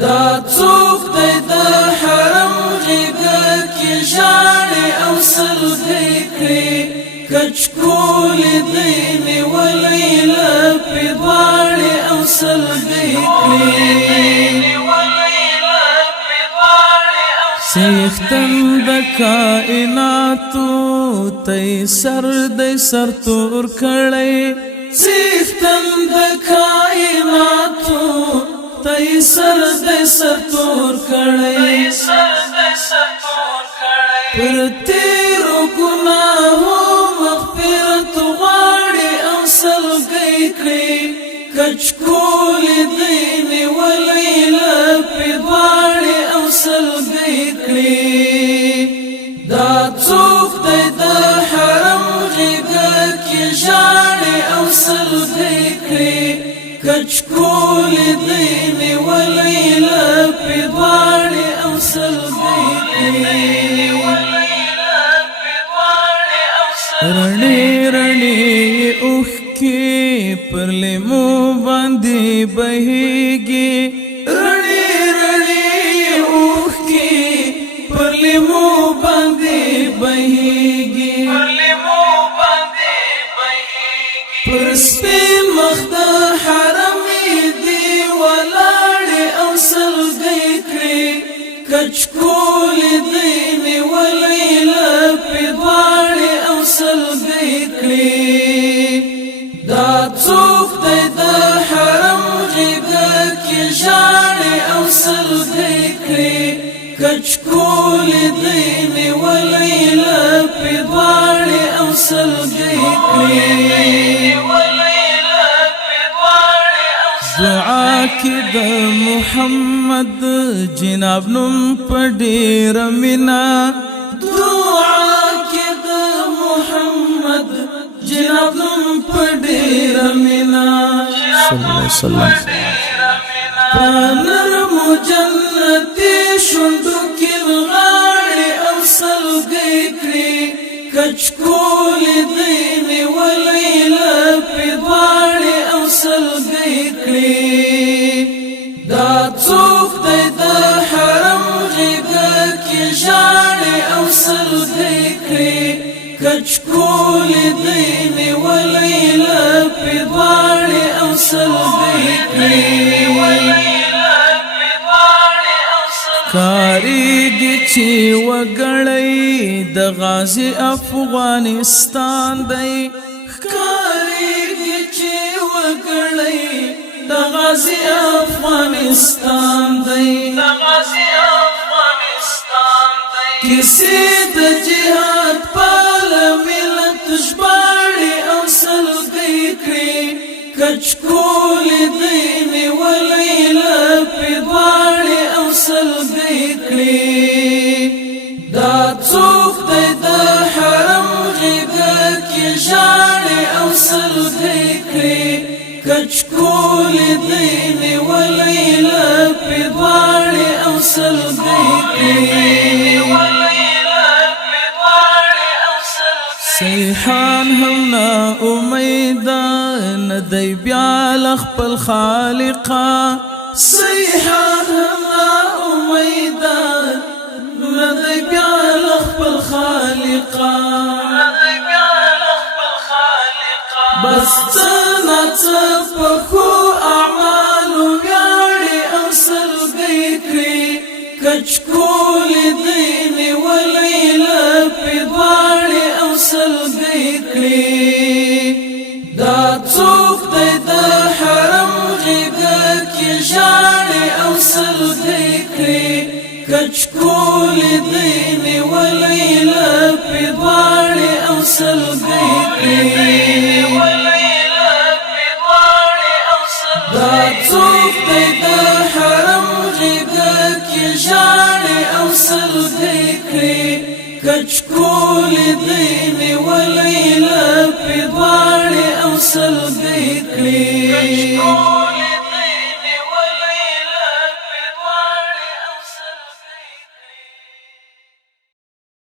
دا څوک دی د حرم غېږه کې ژاړي او سلګۍ کړي کچکولې دی نیولې لپې دواړې او سلګۍ کړي څښتن د کائناتو تی سر دی سر تور کړی څښتن د کائناتو تی سر دی سر تور کړی پر تیرو ګناهو مغفرت غواړي او سلګۍ کړي کچکولې دی نیولې لپې دواړې او سلګۍ کړي دا څوک دی د حرم غېږه کې ژاړي او سلګۍ کړي کچکولې دی نیولې لپې دواړې او سلګۍ کړي رڼې رڼې اوښکې پر لیمو باندې بهېږي رڼې رڼې اوښکې پر لیمو باندې بهېږي پر سپین مخ د حرم دی ولاړې او سلګۍ کړي کچکولې دی نیولې لپې دواړې او سلګۍ کړي دا څوک دی د حرم غېږه کې ژاړي او سلګۍ کړي کچکولې دی نیولې لپې دواړې او سلګۍ کړي دعا کې د محمد جناب نوم په ډېره مینه دعا کې د محمد جناب نوم په ډېره مینه صلی الله علیه وسلم په نرمو جنتي شونډو کې غاړې او سلګۍ کړي کچکولې دی نیولې لپې دواړې او سلګۍ کړي دا څوک دی د حرم غېږه کې ژاړي او سلګۍ کړي کچکولې دی نیولې لپې دواړې او سلګۍ کړي کاریږي چې وګړی د غازی افغانستان دی کاریږي چې وګړی د غازی افغانستان دی کسی د جهاد پال ملت ژباړي او سلګۍ کړي کچکولې دی نیولې لپې دواړې او سلګۍ کړي دا څوک دی د حرم غېږه کې ژاړي او سلګۍ کړي کچکولې دی نیولې لپې دواړې او سلګۍ کړي سیحان هم نا امیده ندی بیا لخپل خالقا سیحان هم نا امیده ندی بیا لخپل خالقا بس څنا څه په ښو اعمالو ویاړي او سلګۍ کړي کچکولې دی نیولې لپې دواړې او سلګۍ کړي دا څوک دی د حرم غېږه کې ژاړي او سلګۍ کړي کچکولې دی نیولې لپې دواړې او سلګۍ کړي دا څوک دی د حرم غېږه کې ژاړي او سلګۍ کړي کچکولې دی